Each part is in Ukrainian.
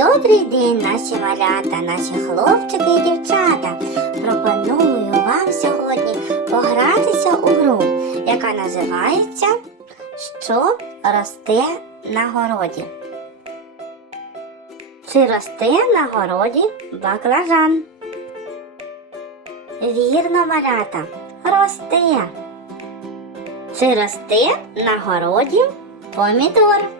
Добрий день, наші малята, наші хлопчики і дівчата. Пропоную вам сьогодні погратися у гру, яка називається Що росте на городі. Чи росте на городі баклажан? Вірно, малята, росте. Чи росте на городі помідор?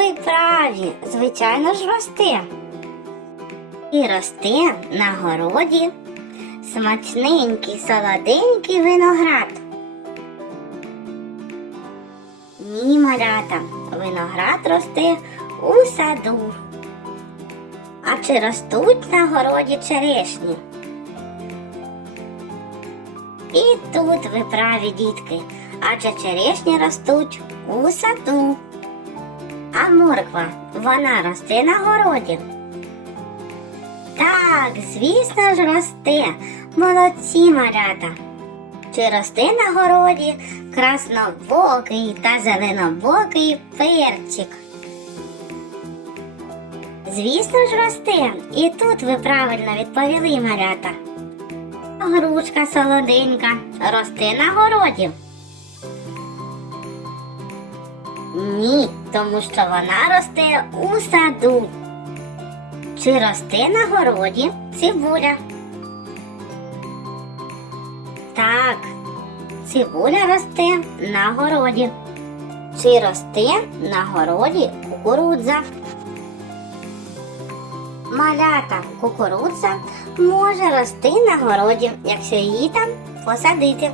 Ви праві, звичайно ж росте. І росте на городі смачненький солоденький виноград. Ні, малята, виноград росте у саду. А чи ростуть на городі черешні? І тут ви праві, дітки, адже черешні ростуть у саду. А морква, вона росте на городі. Так, звісно ж, росте. Молодці малята. Чи росте на городі краснобокий та зеленобокий перчик? Звісно ж, росте. І тут ви правильно відповіли, малята. Грушка солоденька росте на городі. Ні, тому що вона росте у саду. Чи росте на городі цибуля? Так, цибуля росте на городі. Чи росте на городі кукурудза? Малята кукурудза може рости на городі, якщо її там посадити.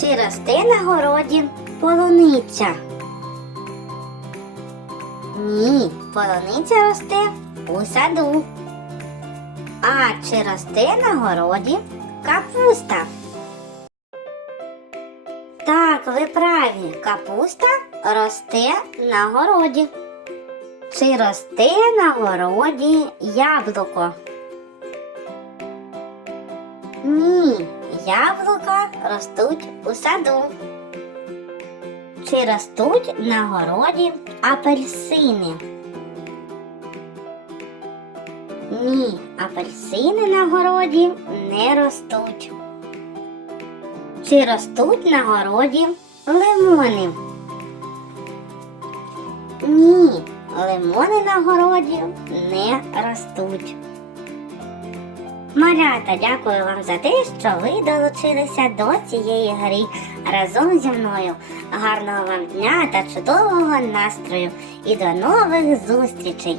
Чи росте на городі полуниця? Ні, полуниця росте у саду. А чи росте на городі капуста? Так, ви праві, капуста росте на городі. Чи росте на городі яблуко? Ні, яблука ростуть у саду. Чи ростуть на городі апельсини? Ні, апельсини на городі не ростуть. Чи ростуть на городі лимони? Ні, лимони на городі не ростуть. Малята, дякую вам за те, що ви долучилися до цієї гри разом зі мною. Гарного вам дня та чудового настрою і до нових зустрічей!